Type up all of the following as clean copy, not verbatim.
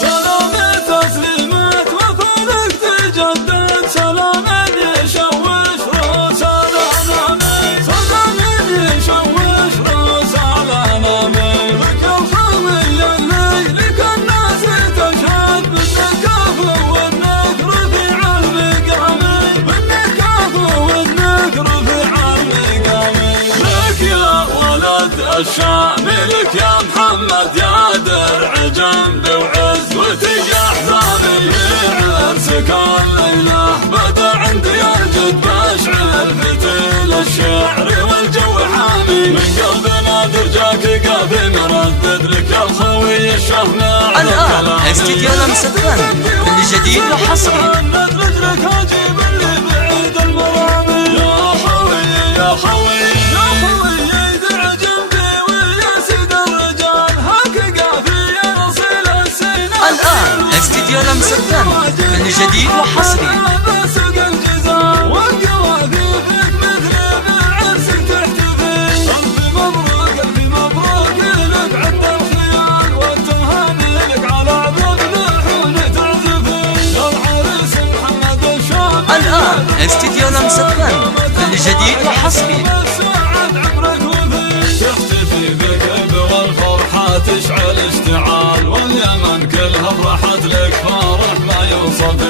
سلامة تسليمات وفلك تجدد سلام يشوش روس الأنامي سلام يشوش روس الأنامي لك الخوي اللي كالناس تشهد بالنكاف والنكر في المقامي بالنكاف والنكر في المقامي لك يا ولد الشام لك يا محمد يا درع جنبي وعزوتي يا احزاني عرسك الليله بدا عندي يرجد بشعر فتيل الشعر والجو حامي من قلبنا درجاك قافي مردد لك يا الخوي الشهم الآن استديو لمسة فن كل جديد وحصري. رجلك اجيب اللي بعيد المرامي يا خوي يا خوي يا خوي يدرع جنبي ويا سيد الرجال هاك قافي يا اصيل السنان. الآن استديو لمسة فن كل جديد وحصري. سوق الجزاء والقوافي فيك مثل بالعرسك تحتفي ألف مبروك ألف مبروك لك عد الخيال والتهاني لك على عظم لحون تعزفي يا العريس محمد الشام. الآن استديو لمسة فن كل جديد وحصري. سعد عمرك وفي تحتفي بك والفرحة تشعل اشتعال واليمن كلها فرحت لك فرح ما يوصف.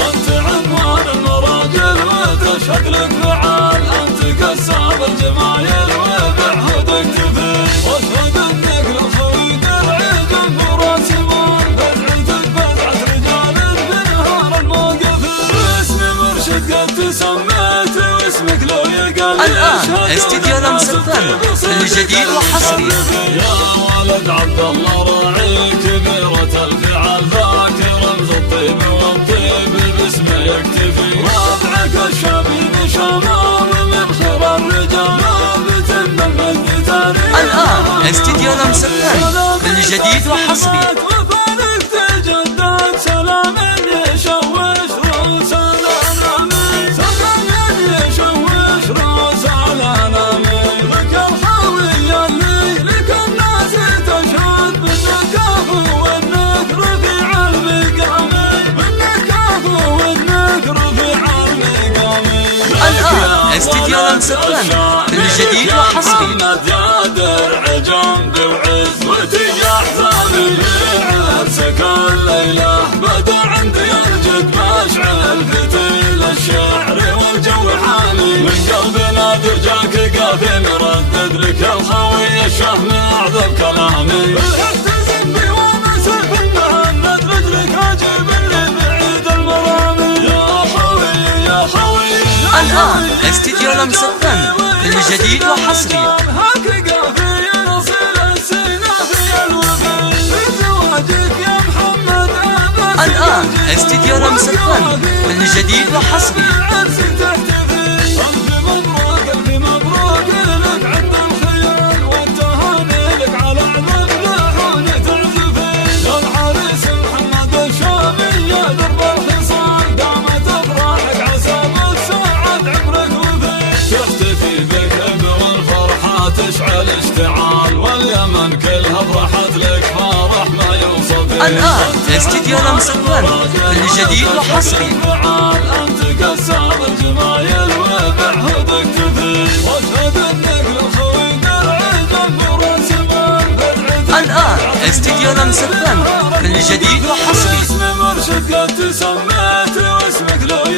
أنت عنوان المراجل وتشهد لك فعال أنت كساب الجمايل وبعهدك تفي واشهد انك للخوي درعي جنب راسمون بدعتك بدعة رجال بنهار الموقف باسم مرشد قد تسميت واسمك لو يقل. الآن استديو لمسة فن كل جديد وحصري. يا ولد عبد الله راعي كبيرة الفعال ذاك رمز الطيب والطيب باسمه يكتفي رابعك الشبيب شمام من خير الرجال ثابت بالمجد تاريخ. الآن استديو لمسة فن كل جديد وحصري. وفالك تجدد سلام يشوش روس الأنامي سلام يشوش روس الأنامي لك الخوي اللي لك الناس تشهد بالنكاف والنكر في المقامي بالنكاف والنكر في المقامي. الآن استديو لمسة فن كل جديد وحصري. محمد يا درع جنبي وعزوتي يا احزاني عرسك الليله بدا عندي يرجد مشعل فتيل الشعر والجو حامي من قلبنا درجاك قافي مردد لك يا الخوي الشهم اعظم كلامي احتزم بي ومسك المهند رجلك اجيب اللي بعيد المرامي يا خوي يا خوي. الآن استديو لمسة فن كل جديد وحصري. هاك قافي يا اصيل السنة في الوفي بزواجك يا محمد أبا. الآن استديو لمسة فن كل جديد وحصري. عرسك تحتفي ألف مبروك ألف مبروك لك عند الخيال والتهاني لك على عظم لحون تعزفي يا العريس محمد الشامي يا درب الخصام دامت افراحك عسى بالسعد عمرك وفي تحتفي بك والفرحة تشعل اشتعال واليمن كلها فرحت لك فرح ما يوصف. الآن استديو لمسة فن كل جديد وحصري. أنت كساب الجمايل وبعهدك تفي واشهد انك للخوي درعي جنب راسمون بدعتك. الآن استديو لمسة فن كل جديد وحصري. اسم مرشد قد تسميت واسمك لو